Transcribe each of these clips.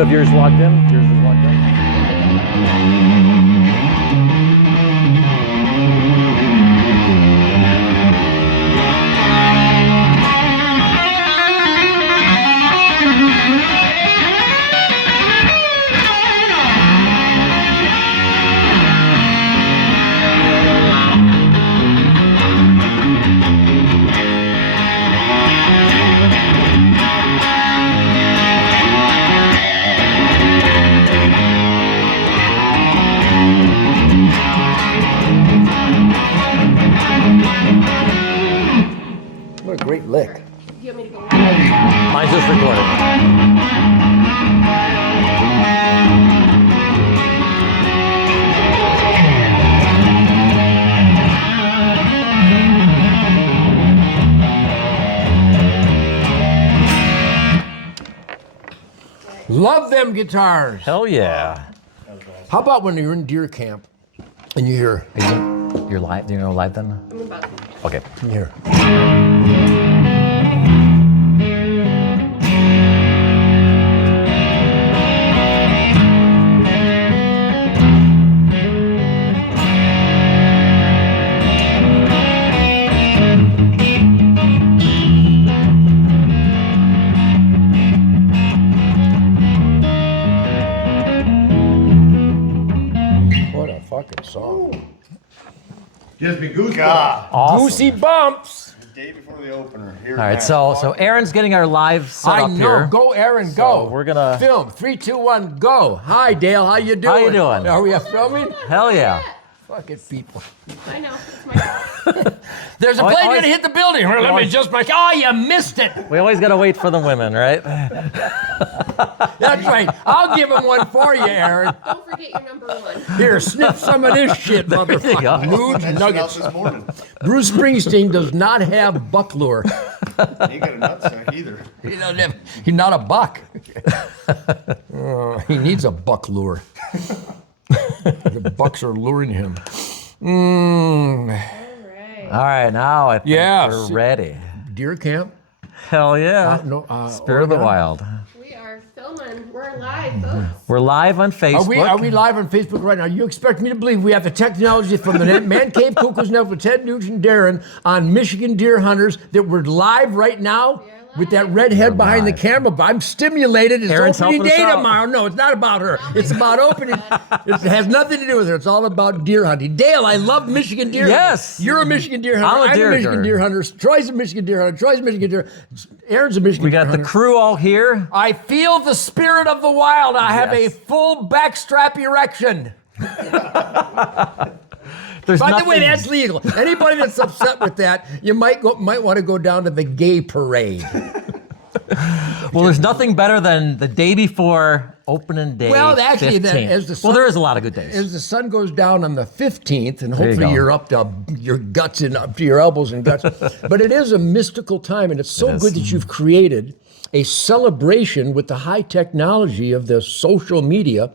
have yours logged in? Yours is logged in? What a great lick. You want me to go? Mine's just recorded. Love them guitars. Hell yeah. How about when you're in deer camp and you hear, You're live? You know live then? I'm about to. Okay. you hear. What a fucking song. Gives me goosebumps. Awesome. Goosey bumps. The day before the opener. Here All right, so Aaron's getting our live set I up know. here. Go, Aaron, go. we're gonna- film. 3, 2, 1, go. Hi, Dale. How you doing? How you doing? Are we filming? Hell yeah. Fucking people. I know. It's my fault. There's a Oh, plane oh, gonna hit the building. Let me always- just like, oh, you missed it. We always gotta wait for the women, right? That's right. I'll give him one for you, Aaron. Don't forget your number one. Here, sniff some of this shit, you go. motherfucker. Nude Nuggets. nuggets. This morning. Bruce Springsteen does not have buck lure. He ain't got a nutsack either. He doesn't have, he's not a buck. He needs a buck lure. The bucks are luring him. All right. All right, now I think Yeah. we're ready. Deer camp? Hell yeah. No, Spirit of the Oregon? Wild. We are filming. We're live, folks. We're live on Facebook. Are we live on Facebook right now? You expect me to believe we have the technology from the Man Cave Cuckoo's Nest with Ted Nugent Darren on Michigan Deer Hunters that we're live right now? With that red head behind the live. camera, I'm stimulated. It's Aaron's opening helping us day out. tomorrow. No, it's not about her. It's about opening. It has nothing to do with her. It's all about deer hunting. Dale, I love Michigan deer. Yes. Hunting. You're a Michigan deer hunter. I'm a deer Michigan hunter. deer hunter. Troy's a Michigan deer hunter. Troy's a Michigan deer. Aaron's a Michigan We deer got the hunter. crew all here. I feel the spirit of the wild. I have a Yes. full backstrap erection. There's By nothing, the way, that's legal. Anybody that's upset with that, you might want to go down to the gay parade. well, there's nothing better than the day before opening day. Well, actually, then, 15th. as the sun- well, there is a lot of good days. As the sun goes down on the 15th, and There you hopefully go. you're up to your guts and up to your elbows and guts. But it is a mystical time, and it's so It is. good that you've created a celebration with the high technology of the social media,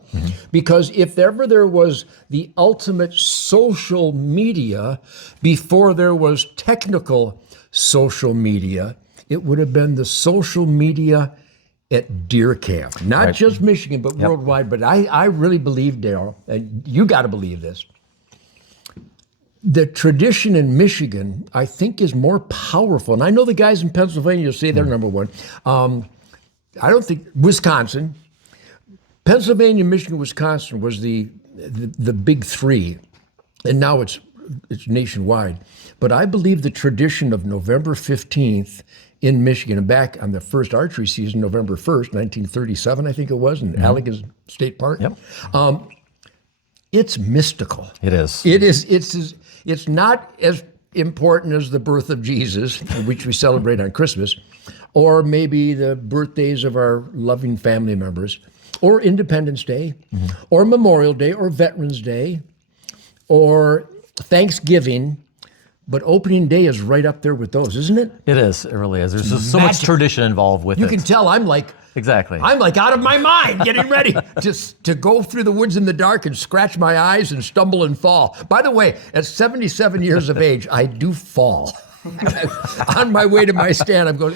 because if ever there was the ultimate social media before there was technical social media, it would have been the social media at deer camp. Not Right. just Michigan, but worldwide. But I really believe, Daryl, and you got to believe this, the tradition in Michigan, I think, is more powerful. And I know the guys in Pennsylvania, you'll say they're number one. I don't think Wisconsin, Pennsylvania, Michigan, Wisconsin was the big three, and now it's nationwide. But I believe the tradition of November 15th in Michigan, and back on the first archery season, November 1st, 1937, I think it was, in Allegan State Park. Yep. It's mystical. It is. It is. It's not as important as the birth of Jesus, which we celebrate on Christmas, or maybe the birthdays of our loving family members, or Independence Day, or Memorial Day, or Veterans Day, or Thanksgiving. But opening day is right up there with those, isn't it? It is. It really is. There's just so much magic. tradition involved with You it. can tell I'm like out of my mind getting ready to go through the woods in the dark and scratch my eyes and stumble and fall. By the way, at 77 years of age, I do fall. On my way to my stand, I'm going,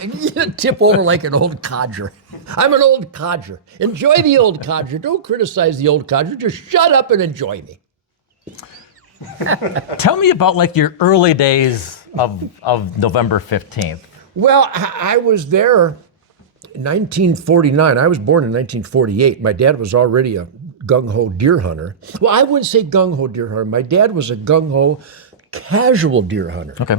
tip over like an old codger. I'm an old codger. Enjoy the old codger. Don't criticize the old codger. Just shut up and enjoy me. Tell me about like your early days of November 15th. Well, I was there in 1949. I was born in 1948. My dad was already a gung-ho deer hunter. Well, I wouldn't say gung-ho deer hunter. My dad was a gung-ho casual deer hunter. Okay.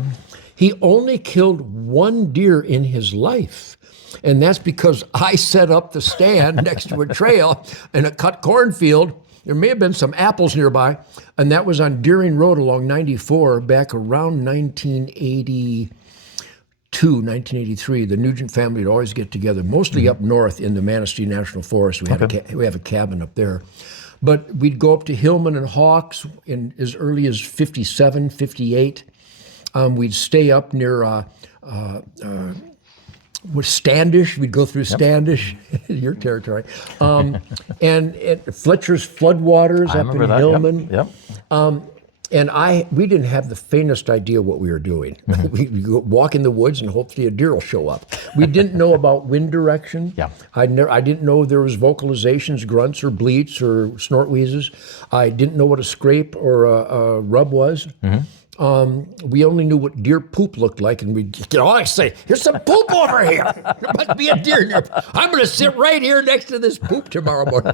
He only killed one deer in his life. And that's because I set up the stand next to a trail in a cut cornfield. There may have been some apples nearby. And that was on Deering Road along 94 back around 1982, 1983. The Nugent family would always get together, mostly up north in the Manistee National Forest. We have a cabin up there. But we'd go up to Hillman and Hawks in as early as 57, 58. We'd stay up near Standish. We'd go through Standish, your territory, and Fletcher's floodwaters up in Hillman. Yep. And we didn't have the faintest idea what we were doing. We go walk in the woods and hopefully a deer will show up. We didn't know about wind direction. Yeah. I didn't know there was vocalizations, grunts or bleats or snort wheezes. I didn't know what a scrape or a rub was. We only knew what deer poop looked like, and we'd get all say, "Here's some poop over here. There must be a deer near. I'm going to sit right here next to this poop tomorrow morning."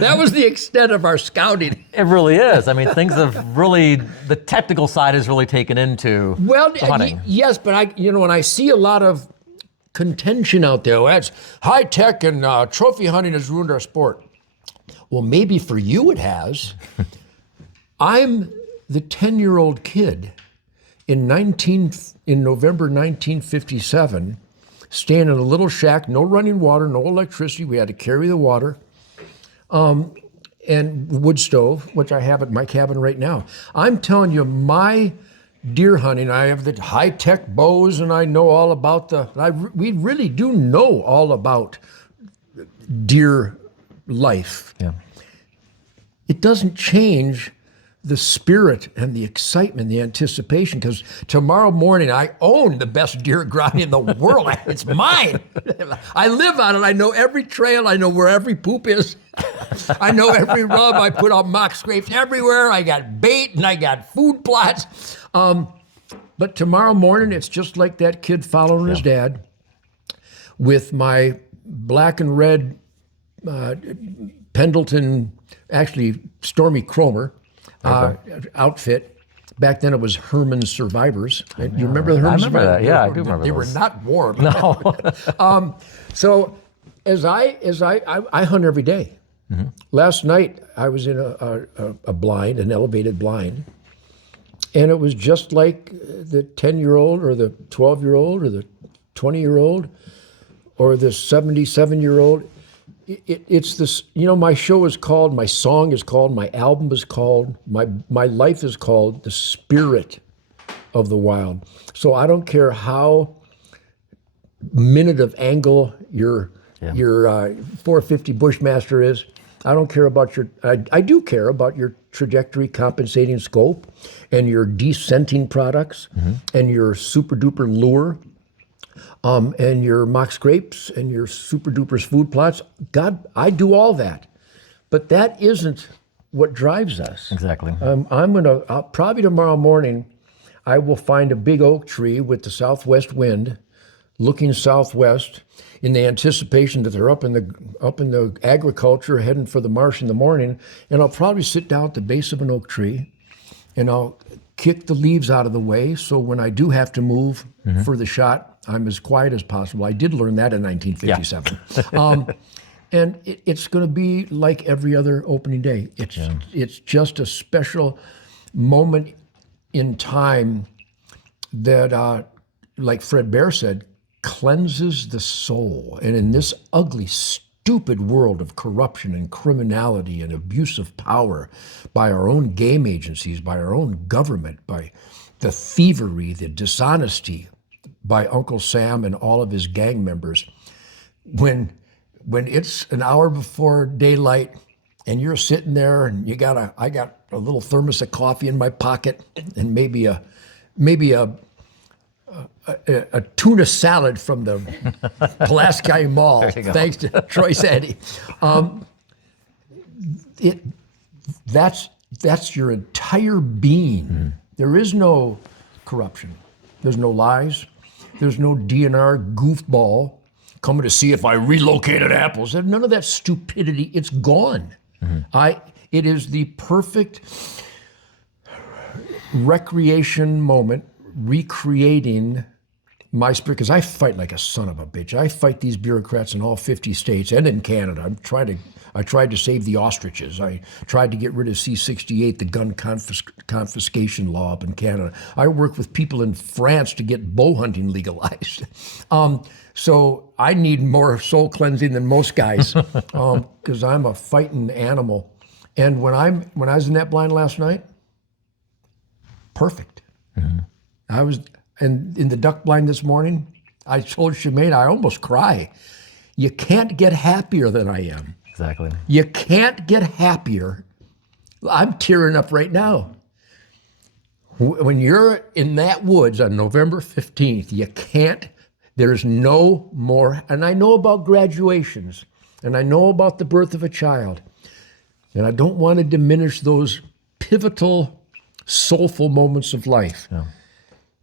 That was the extent of our scouting. It really is. I mean, things have really, the technical side is really taken into the hunting. Yes, but when I see a lot of contention out there, that's high tech and trophy hunting has ruined our sport. Well, maybe for you it has. I'm the 10-year-old kid in November 1957, staying in a little shack, no running water, no electricity. We had to carry the water, and wood stove, which I have at my cabin right now. I'm telling you, my deer hunting, I have the high-tech bows, and I know all about we really do know all about deer life. Yeah. It doesn't change the spirit and the excitement, the anticipation, because tomorrow morning I own the best deer ground in the world. It's mine. I live on it. I know every trail. I know where every poop is. I know every rub. I put out mock scrapes everywhere. I got bait and I got food plots. But tomorrow morning, it's just like that kid following his dad with my black and red Pendleton, actually Stormy Cromer, outfit. Back then it was Herman's Survivors. You remember the Herman's Survivors? I remember that. Yeah, I do remember They those. were not warm. No. So as I hunt every day. Last night I was in a blind, an elevated blind, and it was just like the 10-year-old or the 12-year-old or the 20-year-old or the 77-year-old. It's this, my show is called, my song is called, my album is called, my life is called The Spirit of the Wild. So I don't care how minute of angle your 450 Bushmaster is. I don't care about I do care about your trajectory compensating scope and your descenting products and your super duper lure. And your mock scrapes and your super dupers food plots. God, I do all that. But that isn't what drives us. Exactly. Probably tomorrow morning, I will find a big oak tree with the southwest wind, looking southwest in the anticipation that they're up in the agriculture heading for the marsh in the morning. And I'll probably sit down at the base of an oak tree and I'll kick the leaves out of the way. So when I do have to move for the shot, I'm as quiet as possible. I did learn that in 1957. And it's going to be like every other opening day. It's just a special moment in time that, like Fred Bear said, cleanses the soul. And in this ugly, stupid world of corruption and criminality and abuse of power by our own game agencies, by our own government, by the thievery, the dishonesty, by Uncle Sam and all of his gang members, when it's an hour before daylight and you're sitting there and I got a little thermos of coffee in my pocket and maybe a a tuna salad from the Pulaski Mall, There you go. thanks to Troy Sandy. That's your entire being. There is no corruption. There's no lies. There's no DNR goofball coming to see if I relocated apples. There's none of that stupidity. It's gone. It is the perfect recreation moment, recreating my spirit, because I fight like a son of a bitch. I fight these bureaucrats in all 50 states and in Canada. I tried to save the ostriches. I tried to get rid of C-68, the gun confiscation law up in Canada. I work with people in France to get bow hunting legalized. So I need more soul cleansing than most guys, because I'm a fighting animal. And when I was in that blind last night, perfect. I was, and in the duck blind this morning, I told Shemaine, I almost cry. You can't get happier than I am. Exactly. You can't get happier. I'm tearing up right now. When you're in that woods on November 15th, you can't, there's no more, and I know about graduations, and I know about the birth of a child, and I don't want to diminish those pivotal, soulful moments of life. Yeah.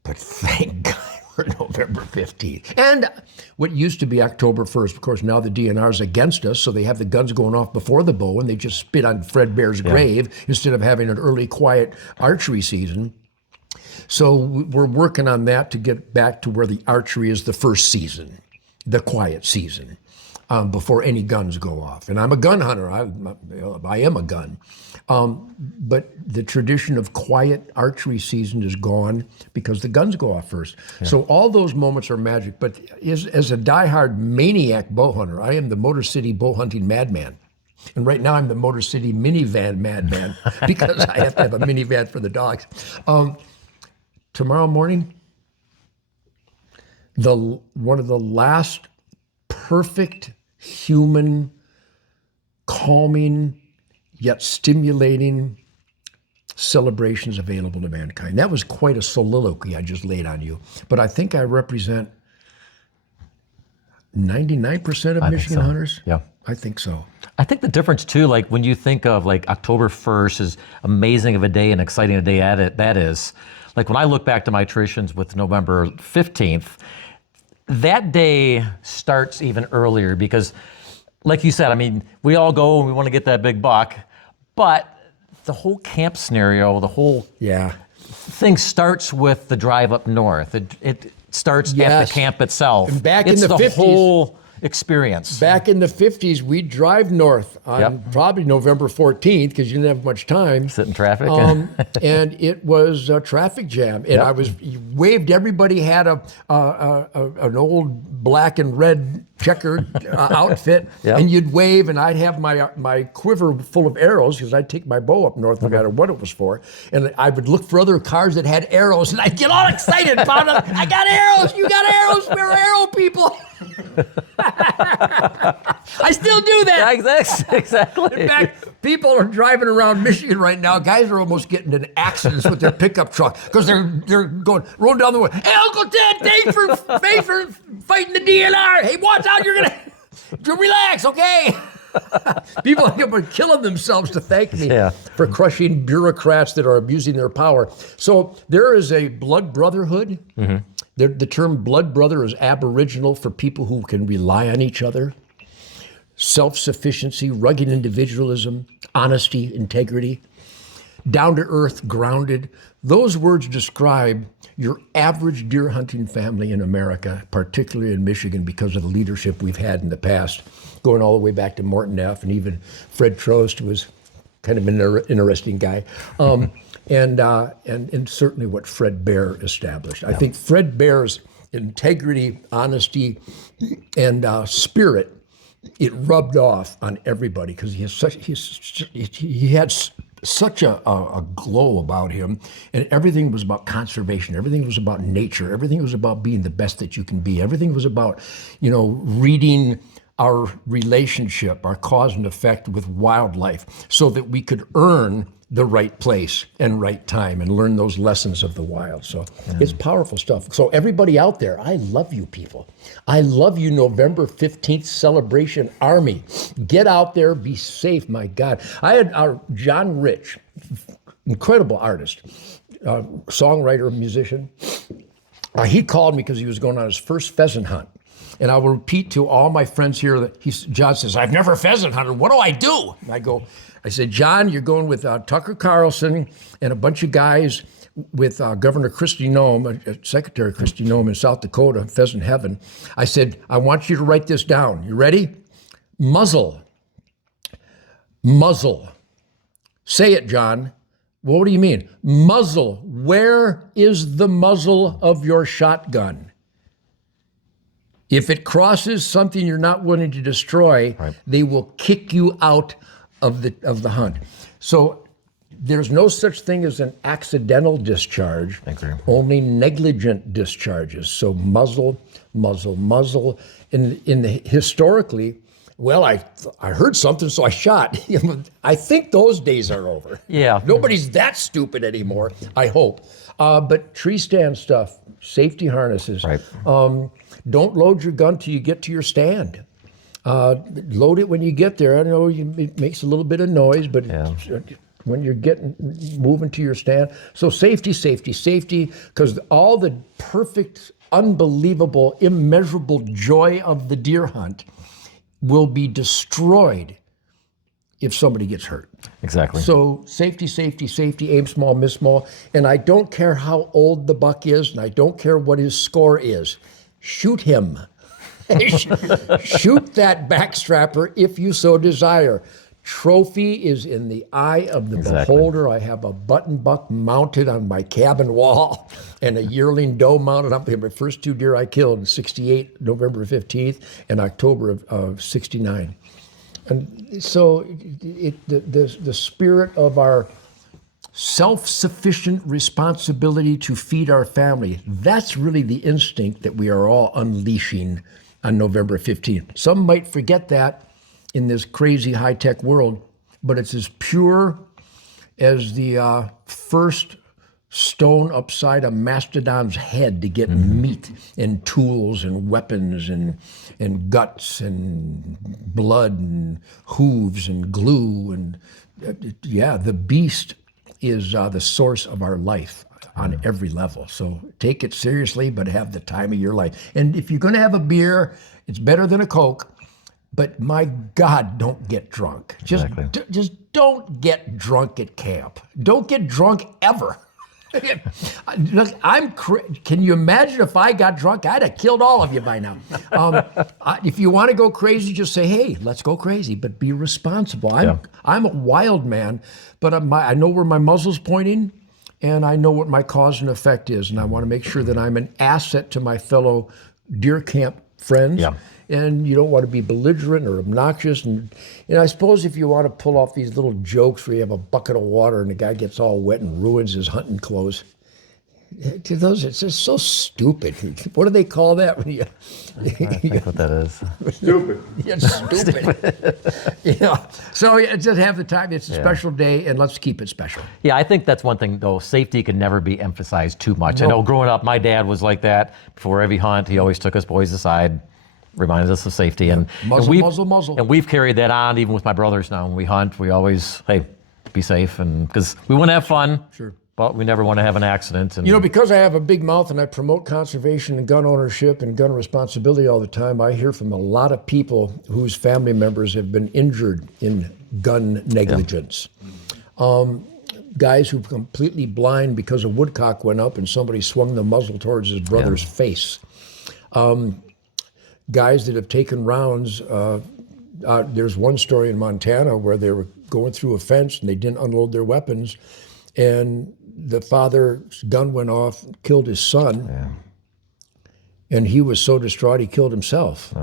But thank God for November 15th. And what used to be October 1st, of course, now the DNR is against us, so they have the guns going off before the bow, and they just spit on Fred Bear's grave instead of having an early, quiet archery season. So we're working on that to get back to where the archery is the first season, the quiet season, before any guns go off. And I'm a gun hunter. I am a gun. But the tradition of quiet archery season is gone because the guns go off first. Yeah. So all those moments are magic. But as a diehard maniac bow hunter, I am the Motor City bow hunting madman. And right now I'm the Motor City minivan madman because I have to have a minivan for the dogs. Tomorrow morning, one of the last perfect human, calming, yet stimulating celebrations available to mankind. That was quite a soliloquy I just laid on you. But I think I represent 99% of Michigan hunters. Yeah. I think so. I think the difference too, like when you think of like October 1st, as amazing of a day and exciting a day at it, that is, like when I look back to my traditions with November 15th, that day starts even earlier because, like you said, I mean, we all go and we want to get that big buck, but the whole camp scenario, the whole thing starts with the drive up north. It starts at the camp itself. And back it's in the 50s, whole experience. Back in the 50s, we'd drive north on probably November 14th because you didn't have much time. Sit in traffic. And it was a traffic jam. And you waved, everybody had an old black and red checkered outfit. And you'd wave, and I'd have my quiver full of arrows because I'd take my bow up north no matter what it was for. And I would look for other cars that had arrows, and I'd get all excited about it. I got arrows, you got arrows, we're arrow people. I still do that. Yeah, exactly. In fact, people are driving around Michigan right now. Guys are almost getting in accidents with their rolling down the way. Hey, Uncle Ted, thanks for fighting the DNR. Hey, watch out, you're gonna relax, okay? People are killing themselves to thank me for crushing bureaucrats that are abusing their power. So there is a blood brotherhood. Mm-hmm. The term blood brother is Aboriginal for people who can rely on each other. Self-sufficiency, rugged individualism, honesty, integrity, down-to-earth, grounded. Those words describe your average deer hunting family in America, particularly in Michigan, because of the leadership we've had in the past, going all the way back to Morton F. and even Fred Trost was kind of an interesting guy. And certainly what Fred Bear established. I think Fred Bear's integrity, honesty, and spirit, it rubbed off on everybody because he had such a glow about him, and everything was about conservation. Everything was about nature. Everything was about being the best that you can be. Everything was about, reading our relationship, our cause and effect with wildlife, so that we could earn the right place and right time and learn those lessons of the wild. So it's powerful stuff. So everybody out there, I love you people. I love you, November 15th celebration army. Get out there, be safe, my God. I had our John Rich, incredible artist, songwriter, musician. He called me because he was going on his first pheasant hunt. And I will repeat to all my friends here that John says, I've never pheasant hunted. What do I do? And I said, John, you're going with Tucker Carlson and a bunch of guys with Governor Kristi Noem, Secretary Kristi Noem in South Dakota, Pheasant Heaven. I said, I want you to write this down. You ready? Muzzle. Muzzle. Say it, John. Well, what do you mean? Muzzle. Where is the muzzle of your shotgun? If it crosses something you're not willing to destroy, they will kick you out of the hunt. So there's no such thing as an accidental discharge, only negligent discharges. So muzzle, muzzle, muzzle. Historically, well, I heard something, so I shot. I think those days are over. Yeah. Nobody's that stupid anymore, I hope. But tree stand stuff, safety harnesses. Right. Don't load your gun till you get to your stand. Load it when you get there. I know it makes a little bit of noise, but when you're moving to your stand. So safety, safety, safety, because all the perfect, unbelievable, immeasurable joy of the deer hunt will be destroyed if somebody gets hurt. Exactly. So safety, safety, safety, aim small, miss small. And I don't care how old the buck is, and I don't care what his score is. Shoot him. Shoot that backstrapper if you so desire. Trophy is in the eye of the beholder. I have a button buck mounted on my cabin wall and a yearling doe mounted up here. My first two deer I killed in 68, November 15th, and October of 69. And so the spirit of our self-sufficient responsibility to feed our family, that's really the instinct that we are all unleashing on November 15th. Some might forget that in this crazy high-tech world, but it's as pure as the first stone upside a mastodon's head to get meat and tools and weapons and guts and blood and hooves and glue. And the beast is the source of our life on every level. So take it seriously, but have the time of your life. And if you're going to have a beer, it's better than a Coke. But my God, don't get drunk. Just don't get drunk at camp. Don't get drunk ever. Look, can you imagine if I got drunk? I'd have killed all of you by now. If you want to go crazy, just say, hey, let's go crazy, but be responsible. I'm a wild man, but I know where my muzzle's pointing, and I know what my cause and effect is, and I want to make sure that I'm an asset to my fellow deer camp friends. Yeah. And you don't want to be belligerent or obnoxious. And I suppose if you want to pull off these little jokes where you have a bucket of water and the guy gets all wet and ruins his hunting clothes, it's just so stupid. What do they call that? When I think what that is. Stupid. Yeah, stupid. So just have the time. It's a special day, and let's keep it special. Yeah, I think that's one thing, though. Safety can never be emphasized too much. I know growing up, my dad was like that. Before every hunt, he always took us boys aside, reminded us of safety. And Muzzle. And we've carried that on even with my brothers now. When we hunt, we always, hey, be safe. And because we want to have fun. Sure. But we never want to have an accident. And because I have a big mouth and I promote conservation and gun ownership and gun responsibility all the time, I hear from a lot of people whose family members have been injured in gun negligence. Guys who are completely blind because a woodcock went up and somebody swung the muzzle towards his brother's face. Guys that have taken rounds. There's one story in Montana where they were going through a fence and they didn't unload their weapons, and the father's gun went off, killed his son, and he was so distraught he killed himself.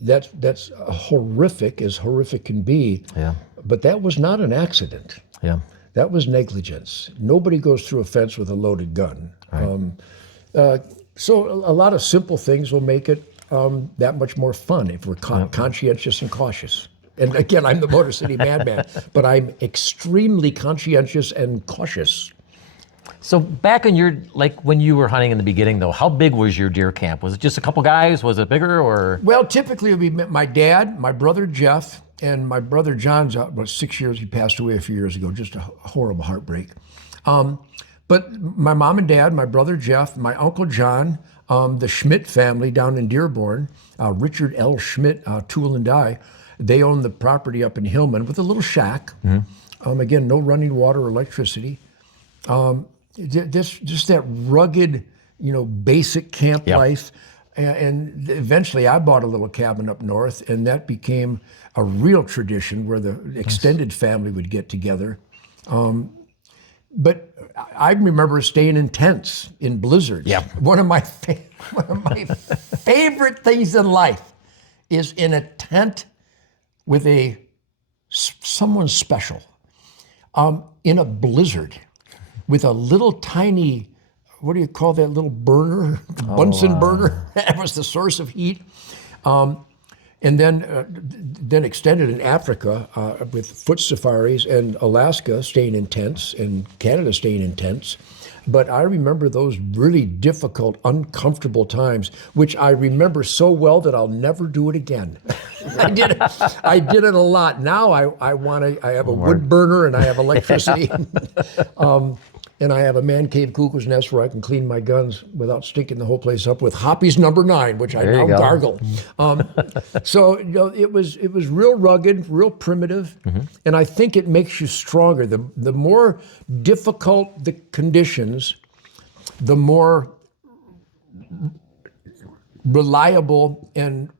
That's horrific, as horrific can be. Yeah. But that was not an accident. Yeah. That was negligence. Nobody goes through a fence with a loaded gun. Right. So a lot of simple things will make it that much more fun if we're conscientious and cautious. And again, I'm the Motor City madman, but I'm extremely conscientious and cautious. So back in your, like when you were hunting in the beginning though, how big was your deer camp? Was it just a couple guys? Was it bigger or? Well, typically it would be my dad, my brother Jeff, and my brother John's out about 6 years. He passed away a few years ago, just a horrible heartbreak. But my mom and dad, my brother Jeff, my uncle John, the Schmidt family down in Dearborn, Richard L. Schmidt, Tool and Die, they own the property up in Hillman with a little shack. Again, no running water or electricity. Just that rugged, basic camp life. And eventually I bought a little cabin up north, and that became a real tradition where the extended family would get together. But I remember staying in tents in blizzards. Yeah. One of my favorite things in life is in a tent with someone special, in a blizzard, with a little tiny, what do you call that little burner? Bunsen burner. That was the source of heat. And then extended in Africa with foot safaris, and Alaska staying in tents, and Canada staying in tents. But I remember those really difficult, uncomfortable times, which I remember so well that I'll never do it again. I did it a lot. Now I have a wood burner and I have electricity. And I have a man cave cuckoo's nest where I can clean my guns without stinking the whole place up with Hoppy's number 9, which I now gargle. So it was real rugged, real primitive, and I think it makes you stronger. The more difficult the conditions, the more reliable and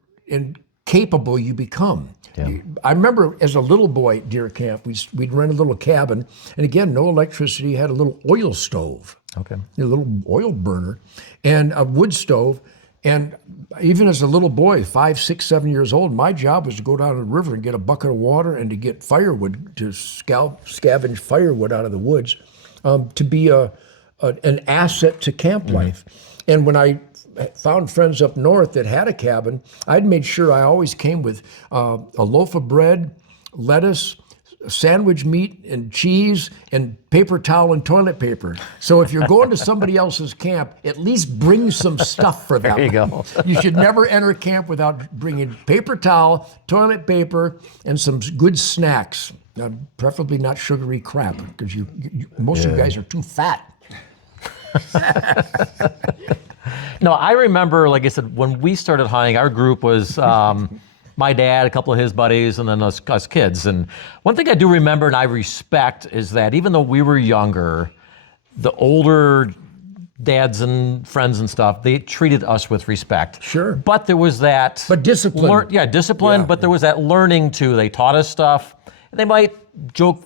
capable you become. Yeah. I remember as a little boy at deer camp, we'd rent a little cabin, and again, no electricity, had a little oil stove, a little oil burner, and a wood stove. And even as a little boy, 5, 6, 7 years old, my job was to go down to the river and get a bucket of water and to get firewood, to scavenge firewood out of the woods, to be an asset to camp life. And when I found friends up north that had a cabin, I'd made sure I always came with a loaf of bread, lettuce, sandwich meat, and cheese, and paper towel and toilet paper. So if you're going to somebody else's camp, at least bring some stuff for them. There you go. You should never enter camp without bringing paper towel, toilet paper, and some good snacks. Preferably not sugary crap, because most of you guys are too fat. No, I remember, like I said, when we started hunting, our group was my dad, a couple of his buddies, and then us kids. And one thing I do remember and I respect is that even though we were younger, the older dads and friends and stuff, they treated us with respect. Sure. But there was that... But discipline. Discipline, but there was that learning too. They taught us stuff. They might joke,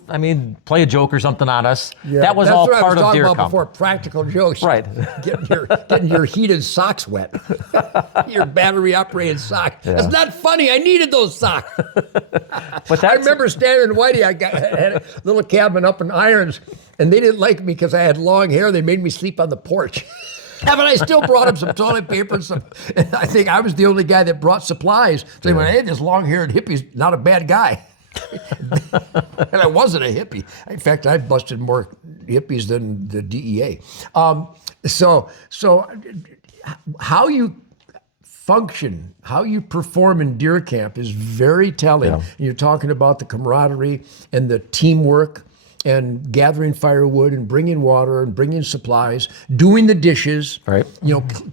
play a joke or something on us. Yeah, that was all part of deer about camp. before, practical jokes. Right. getting your heated socks wet. Your battery operated socks. Yeah. That's not funny. I needed those socks. But I remember standing in Whitey. I had a little cabin up in Irons, and they didn't like me because I had long hair. They made me sleep on the porch. But I still brought him some toilet paper and I think I was the only guy that brought supplies. So he went, hey, this long-haired hippie's not a bad guy. And I wasn't a hippie. In fact, I busted more hippies than the DEA. So how you function, how you perform in deer camp is very telling. Yeah. You're talking about the camaraderie and the teamwork and gathering firewood and bringing water and bringing supplies, doing the dishes, right?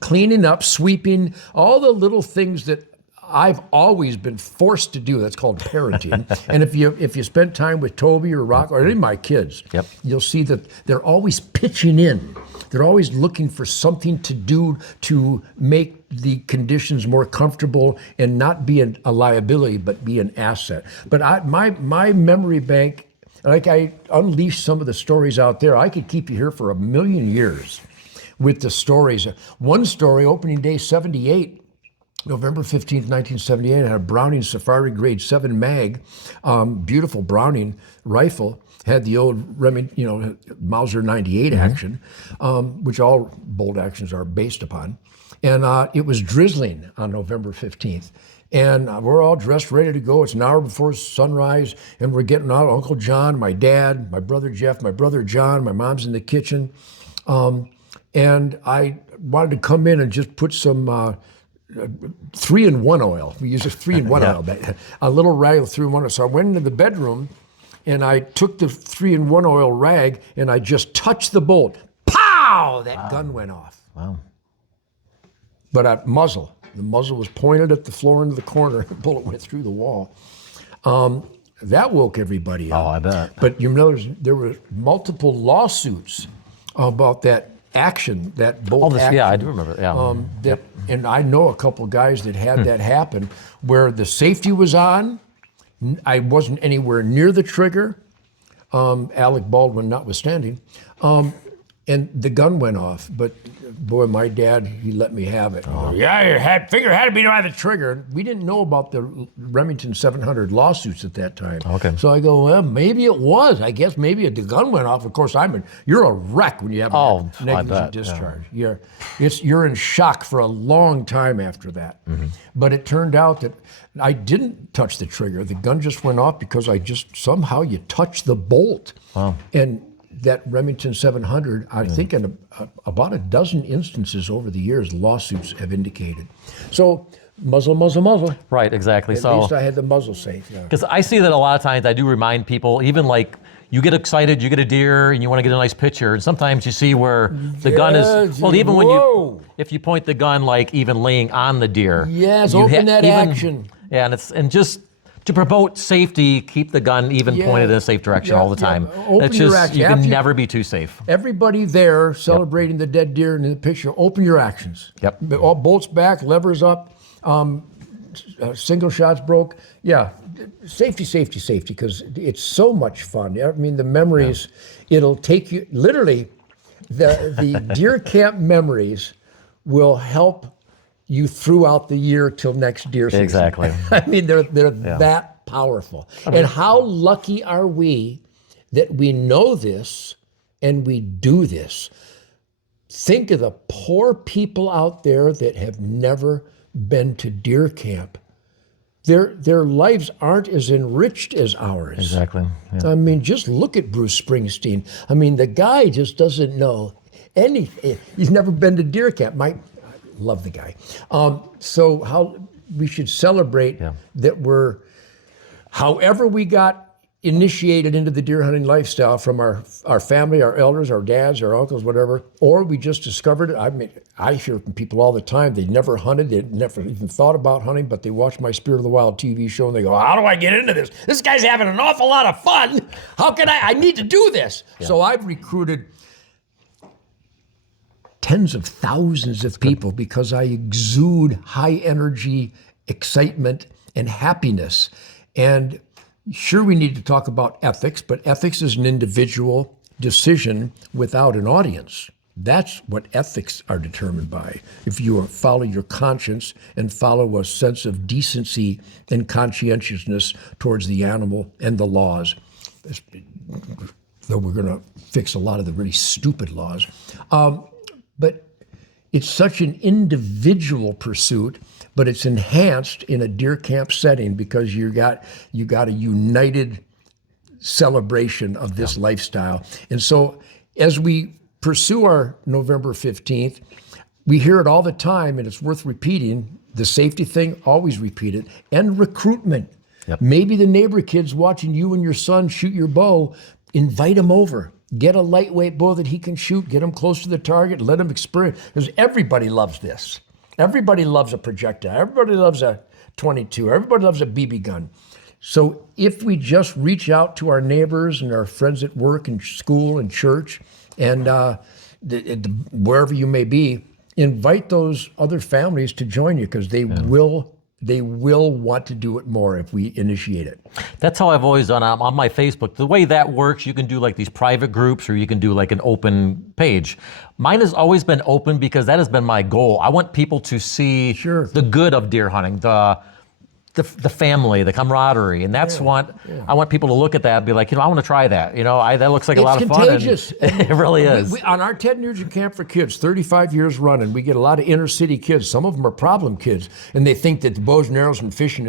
Cleaning up, sweeping, all the little things that I've always been forced to do. That's called parenting. And if you spend time with Toby or Rock or any of my kids, you'll see that they're always pitching in. They're always looking for something to do to make the conditions more comfortable and not be a liability, but be an asset. But my memory bank, like I unleashed some of the stories out there. I could keep you here for 1,000,000 years with the stories. One story, opening day 78, November 15th, 1978, I had a Browning Safari Grade 7 mag, beautiful Browning rifle, had the old Mauser 98 action, which all bolt actions are based upon. And it was drizzling on November 15th. And we're all dressed, ready to go. It's an hour before sunrise, and we're getting out. Uncle John, my dad, my brother Jeff, my brother John, my mom's in the kitchen. And I wanted to come in and just put some 3-in-1 oil. We use a 3-in-1 oil, a little rag of 3-in-1 oil. So I went into the bedroom, and I took the 3-in-1 oil rag, and I just touched the bolt. Pow! That gun went off. Wow. But at muzzle. The muzzle was pointed at the floor into the corner. The bullet went through the wall. That woke everybody up. Oh, I bet. But you know, there were multiple lawsuits about that action, that bolt action. Yeah, I do remember. Yeah. And I know a couple guys that had that happen where the safety was on. I wasn't anywhere near the trigger, Alec Baldwin notwithstanding, and the gun went off. But boy, my dad, he let me have it. Yeah, finger had to be by the trigger. We didn't know about the Remington 700 lawsuits at that time. Okay. So I go, well, maybe it was. I guess maybe the gun went off. Of course, you're a wreck when you have a negligent discharge. Yeah. You're in shock for a long time after that. Mm-hmm. But it turned out that I didn't touch the trigger. The gun just went off because somehow you touched the bolt. Wow. And that Remington 700, I think in about a dozen instances over the years, lawsuits have indicated. So muzzle, muzzle, muzzle. Right, exactly. At least I had the muzzle safe. Because I see that a lot of times I do remind people, even like you get excited, you get a deer and you want to get a nice picture. And sometimes you see where the gun is, well, even if you point the gun like even laying on the deer. Yes, open that action. Yeah, and just to promote safety, keep the gun even pointed in a safe direction all the time. Open your action. You can never be too safe. Everybody there celebrating the dead deer in the picture, open your actions. Yep. All bolts back, levers up, single shots broke. Yeah, safety, safety, safety, because it's so much fun. I mean, the memories, it'll take you, literally, the deer camp memories will help you throughout the year till next deer season. Exactly. I mean, they're that powerful. And how lucky are we that we know this and we do this? Think of the poor people out there that have never been to deer camp. Their lives aren't as enriched as ours. Exactly. Yeah. I mean, just look at Bruce Springsteen. I mean, the guy just doesn't know anything. He's never been to deer camp. I love the guy. So how we should celebrate that however we got initiated into the deer hunting lifestyle from our family, our elders, our dads, our uncles, whatever, or we just discovered it. I mean, I hear from people all the time, they never hunted, they never even thought about hunting, but they watch my Spirit of the Wild TV show and they go, how do I get into this? This guy's having an awful lot of fun. How can I need to do this. Yeah. So I've recruited tens of thousands of people because I exude high energy, excitement, and happiness. And sure, we need to talk about ethics, but ethics is an individual decision without an audience. That's what ethics are determined by. If you follow your conscience and follow a sense of decency and conscientiousness towards the animal and the laws, though we're going to fix a lot of the really stupid laws. But it's such an individual pursuit, but it's enhanced in a deer camp setting because you got a united celebration of this lifestyle. And so as we pursue our November 15th, we hear it all the time, and it's worth repeating. The safety thing, always repeat it, and recruitment. Yep. Maybe the neighbor kid's watching you and your son shoot your bow. Invite him over. Get a lightweight bow that he can shoot. Get him close to the target. Let him experience. Because everybody loves this. Everybody loves a projectile. Everybody loves a 22. Everybody loves a BB gun. So if we just reach out to our neighbors and our friends at work and school and church and wherever you may be, invite those other families to join you because they will want to do it more if we initiate it. That's how I've always done on my Facebook. The way that works, you can do like these private groups or you can do like an open page. Mine has always been open because that has been my goal. I want people to see the good of deer hunting, the the family, the camaraderie, and that's what I want people to look at that and be like, I want to try that. That looks like a lot of fun. Contagious. It really is. On our Ted Nugent Camp for Kids, 35 years running, we get a lot of inner city kids. Some of them are problem kids, and they think that the bows and arrows and fishing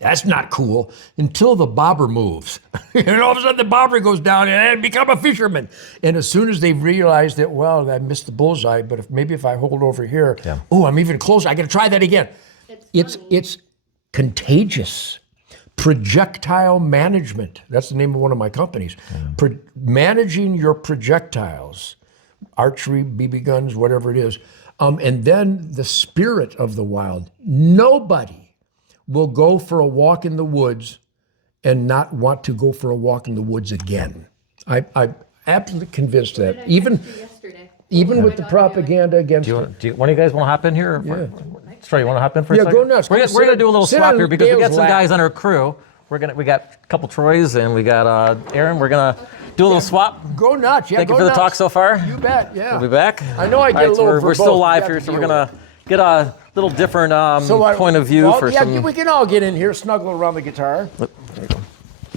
that's not cool until the bobber moves. And all of a sudden the bobber goes down and become a fisherman. And as soon as they realize that, well, I missed the bullseye, but if I hold over here, I'm even closer. I got to try that again. It's contagious. Projectile management. That's the name of one of my companies. Managing your projectiles, archery, BB guns, whatever it is. And then the spirit of the wild. Nobody will go for a walk in the woods and not want to go for a walk in the woods again. I'm absolutely convinced that. Even with the propaganda against it. One of you guys want to hop in here? Yeah. Sorry, you want to hop in for a second? Go nuts. We're going to do a little swap here because we got Dale's some lap. guys on our crew. We got a couple Troys and we got Aaron. We're going to do a little swap. Go nuts. Yeah, Thank you go for the nuts. talk so far. You bet, yeah. We'll be back. I know I get a little We're verbose. still You live have here, to so we're deal going to get a little different point of view for some... we can all get in here, snuggle around the guitar.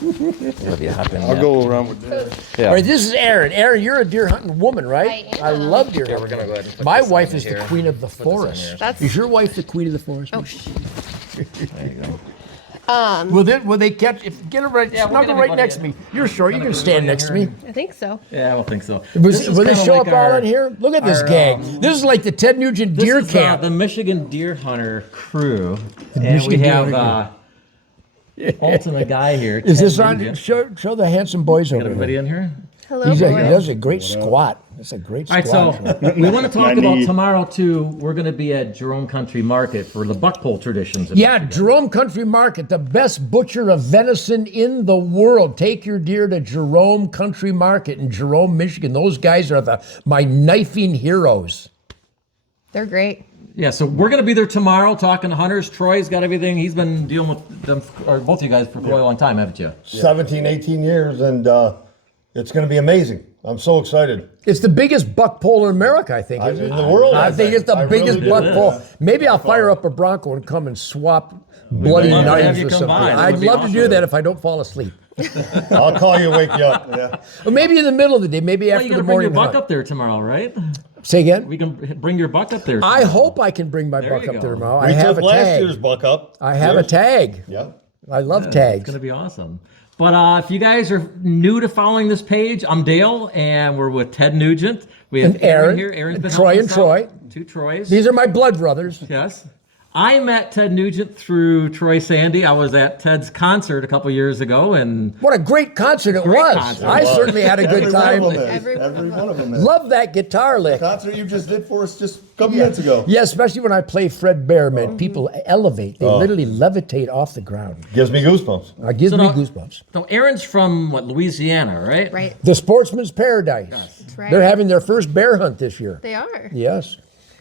Olivia, hop in. I'll go around with this. Yeah. All right, this is Erin. Erin, you're a deer hunting woman, right? I am. love deer hunting. we're gonna go ahead and put My this wife in is here. the queen of the in forest. here. That's- Is your wife the queen of the forest? Oh, There you go. Will they catch? Get her right, Yeah, we're snuggle gonna right be next to me. You're short. You can stand next to me. I think so. Yeah, I don't think so. Will is they kinda show like up all our- in here? Look at this our, gang. This is like the Ted Nugent This deer is camp. the Michigan Deer Hunter crew, and Michigan we Deer have Hunter ultimate guy here. Is Ted this on? Nugent. Show the handsome boys Got over everybody there. in here? Hello, He boys. does a great squat. That's a great All right, squat. so we want to talk My about knee. tomorrow too. We're going to be at Jerome Country Market for the buckpole traditions. in Yeah, Michigan. Jerome Country Market, the best butcher of venison in the world. Take your deer to Jerome Country Market in Jerome, Michigan. Those guys are my knifing heroes. They're great. Yeah, so we're going to be there tomorrow talking to hunters. Troy's got everything. He's been dealing with them, or both of you guys, for quite a long time, haven't you? 17, 18 years, and it's going to be amazing. I'm so excited. It's the biggest buck pole in America, I think. Isn't In it? the world, I think it's the I biggest really buck do. pole. Maybe I'll fire up a Bronco and come and swap bloody love to have knives you or come something. by. That I'd would be love to do awesome. that if I don't fall asleep. I'll call you, wake you up. Yeah. Or maybe in the middle of the day, maybe Well, after you the got to bring your morning buck hunt. up there tomorrow, right? Say again? We can bring your buck up there. I tomorrow. hope I can bring my There buck you up there go. tomorrow. I We have a took last tag. year's buck up. I have a Yours? tag. Yeah. I love It's tags. going to be awesome. But if you guys are new to following this page, I'm Dale, and we're with Ted Nugent. We have And Aaron, here. Aaron's and been Troy helping and us Troy. out. Two Troys. These are my blood brothers. Yes. I met Ted Nugent through Troy Sandy. I was at Ted's concert a couple years ago, and What a great concert it Great was. concert. I certainly had a good Every time. One of them is. Every Every one one of them is. Love that guitar lick. Concert you just did for us just a couple minutes ago. Yeah, especially when I play Fred Bear, man. People elevate. They Oh. literally levitate off the ground. Gives me goosebumps. It gives So me now- goosebumps. so Aaron's from Louisiana, right? Right. The Sportsman's Paradise. That's right. They're having their first bear hunt this year. They are. Yes.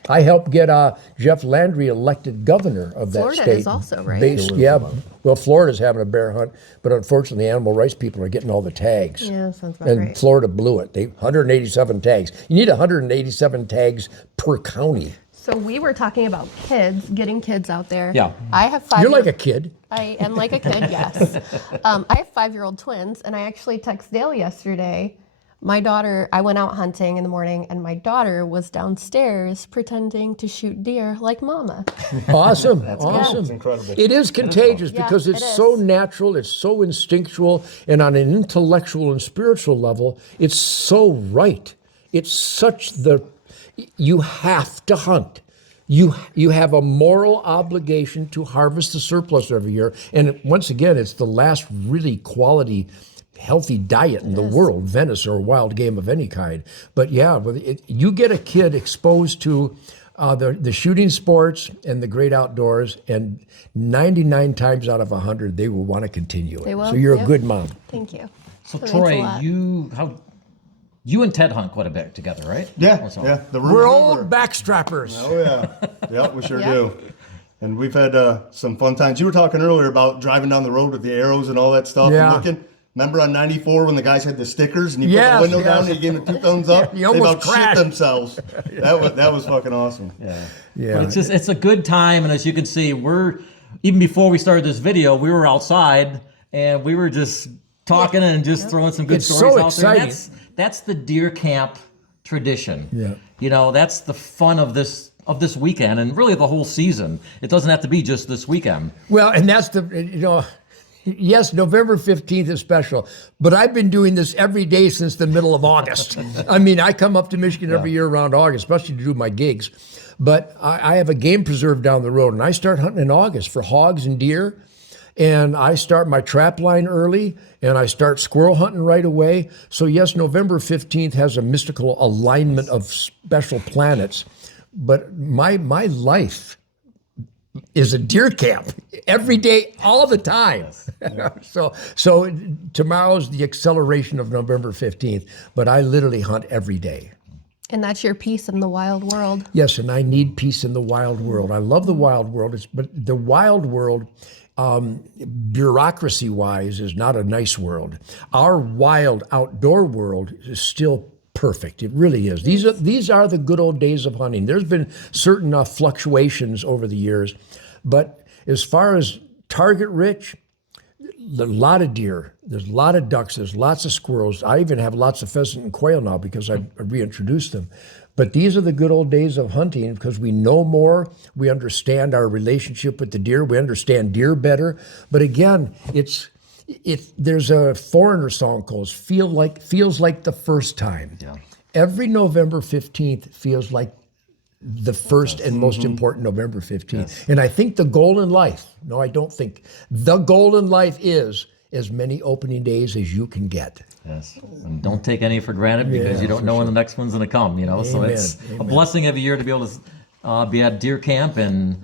I helped get Jeff Landry elected governor of that Florida state. is also, right? Yeah. Well, Florida's having a bear hunt, but unfortunately, animal rights people are getting all the tags. Yeah, sounds about And right. Florida blew it. They 187 tags. You need 187 tags per county. So we were talking about kids, getting kids out there. Yeah. I have 5. You're like a kid. I am like a kid, yes. I have 5-year-old twins, and I actually texted Dale yesterday. My daughter, I went out hunting in the morning, and my daughter was downstairs pretending to shoot deer like mama. Awesome. Awesome. It's incredible. It is contagious Yeah, because it's it is. so natural, it's so instinctual, and on an intellectual and spiritual level, it's so right. It's such you have to hunt. You have a moral obligation to harvest the surplus every year. And once again, it's the last really quality, healthy diet in the world, venison or wild game of any kind. But yeah, you get a kid exposed to the shooting sports and the great outdoors, and 99 times out of 100, they will want to continue it. They will, So you're a yeah. good mom. Thank you. So That means a Troy, lot. you and Ted hunt quite a bit together, right? Yeah, That's all. yeah. The We're rumors old are- backstrappers. Oh yeah, yeah, we sure Yeah. do. And we've had some fun times. You were talking earlier about driving down the road with the arrows and all that stuff. Yeah. And looking. Remember on 94 when the guys had the stickers and you Yes, put the window yes. down and you gave them 2 thumbs up? You They almost about shit crashed. themselves. That was fucking awesome. Yeah. Yeah. But it's a good time, and as you can see, we're even before we started this video, we were outside and we were just talking and just throwing some good It's stories so out there. exciting. That's the deer camp tradition. Yeah. You know, that's the fun of this weekend and really the whole season. It doesn't have to be just this weekend. Well, and that's yes, November 15th is special, but I've been doing this every day since the middle of August. I mean, I come up to Michigan every year around August, especially to do my gigs. But I have a game preserve down the road, and I start hunting in August for hogs and deer. And I start my trap line early, and I start squirrel hunting right away. So yes, November 15th has a mystical alignment of special planets. But my life is a deer camp every day, all the time. So tomorrow's the acceleration of November 15th, but I literally hunt every day. And that's your peace in the wild world. Yes, and I need peace in the wild world. I love the wild world, but the wild world, bureaucracy-wise, is not a nice world. Our wild outdoor world is still perfect. It really is. These are the good old days of hunting. There's been certain fluctuations over the years, but as far as target rich, a lot of deer, there's a lot of ducks, there's lots of squirrels. I even have lots of pheasant and quail now because I reintroduced them. But these are the good old days of hunting because we know more, we understand our relationship with the deer, we understand deer better. But again, there's a Foreigner song called feels like the first time. Yeah. Every November 15th feels like the first and most important November 15th. Yes. And I think the goal in life, no, I don't think, the goal in life is as many opening days as you can get. Yes, and don't take any for granted because you don't know when the next one's going to come. You know, Amen. so it's a blessing every year to be able to be at deer camp, and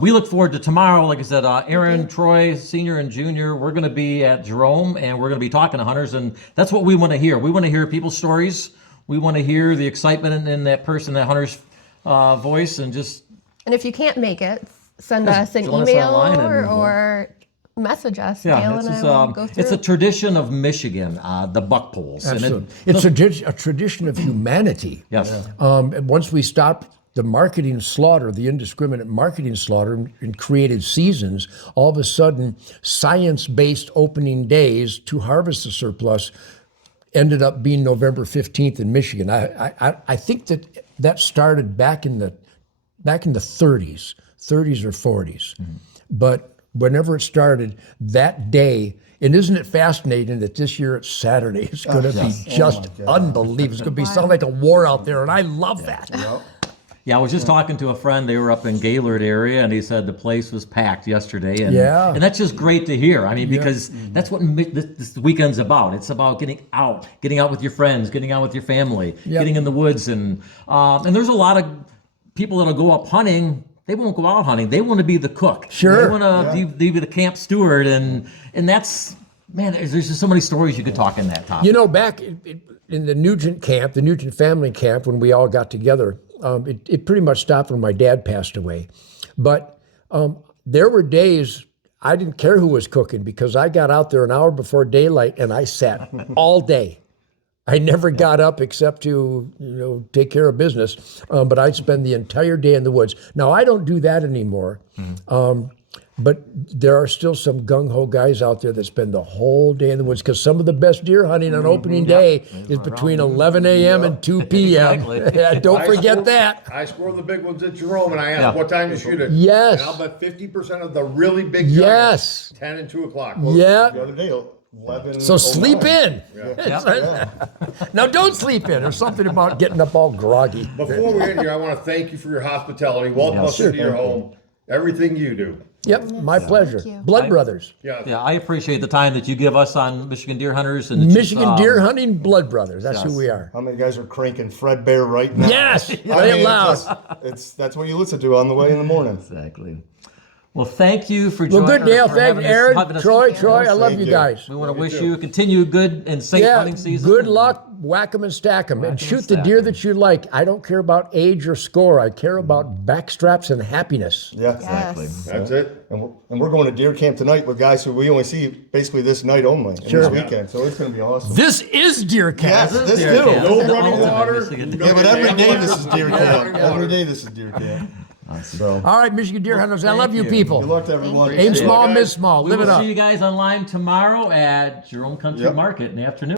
we look forward to tomorrow. Like I said, Aaron, Troy, senior and junior, we're going to be at Jerome, and we're going to be talking to hunters, and that's what we want to hear. We want to hear people's stories. We want to hear the excitement in that person, that hunter's voice, and just. And if you can't make it, send us an join us email online or message us. Gail and I will go through. it's a tradition of Michigan, the buckpoles. Absolutely. It's a tradition of humanity. Yes. Once we stopped the marketing slaughter, the indiscriminate marketing slaughter, and created seasons, all of a sudden, science-based opening days to harvest the surplus ended up being November 15th in Michigan. I think that started back in the 30s or 40s. Mm-hmm. But whenever it started, that day, and isn't it fascinating that this year it's Saturday? It's going to be just unbelievable. It's going to sound like a war out there, and I love that. Yeah, I was just talking to a friend. They were up in Gaylord area, and he said the place was packed yesterday. And, and that's just great to hear. I mean, because that's what this weekend's about. It's about getting out with your friends, getting out with your family, getting in the woods. And there's a lot of people that'll go up hunting. They won't go out hunting. They want to be the cook. Sure. They want to be the camp steward. And that's, man, there's just so many stories you could talk in that topic. You know, back in the Nugent camp, the Nugent family camp, when we all got together, it pretty much stopped when my dad passed away. But there were days I didn't care who was cooking because I got out there an hour before daylight and I sat all day. I never got up except to take care of business, but I'd spend the entire day in the woods. Now, I don't do that anymore. But there are still some gung-ho guys out there that spend the whole day in the woods because some of the best deer hunting on opening day is between 11 a.m. and 2 p.m. Exactly. Don't forget that. I score the big ones at Jerome, and I ask what time to shoot it. Yes. And I'll bet 50% of the really big Yes. 10 and 2 o'clock. Yeah. The other day, 11. So sleep in. Yeah. Now don't sleep in. There's something about getting up all groggy. Before we end here, I want to thank you for your hospitality. Welcome us into your home. Everything you do. Yep, my pleasure. you. Blood brothers. Yeah. Yeah, I appreciate the time that you give us on Michigan Deer Hunters. And it's Michigan just, deer hunting blood brothers. That's who we are. How many guys are cranking Fred Bear right now? Yes, play it loud. That's what you listen to on the way in the morning. Exactly. Well, thank you for Well, joining good, Dale. us. for Thank having Aaron, having us. Troy. I love you you. guys. We want to wish you a continued good and safe hunting season. Good luck. Whack 'em and stack 'em, and shoot the deer that you like. I don't care about age or score. I care about backstraps and happiness. Yeah, Exactly. Yes. That's it. And we're going to deer camp tonight with guys who we only see basically this night only, and Sure. this weekend. So it's going to be awesome. This is deer camp. Yes, this Deer too. camp. No This is the running ultimate water. Michigan No Deer Yeah, but every Yeah. day this is deer camp. Yeah. Every day this is deer camp. So All right, Michigan deer hunters, I love you you. people. good luck to everyone. Aim Good luck, small, guys. miss small. We Live will it up. see you guys online tomorrow at Jerome Country Yep. Market in the afternoon.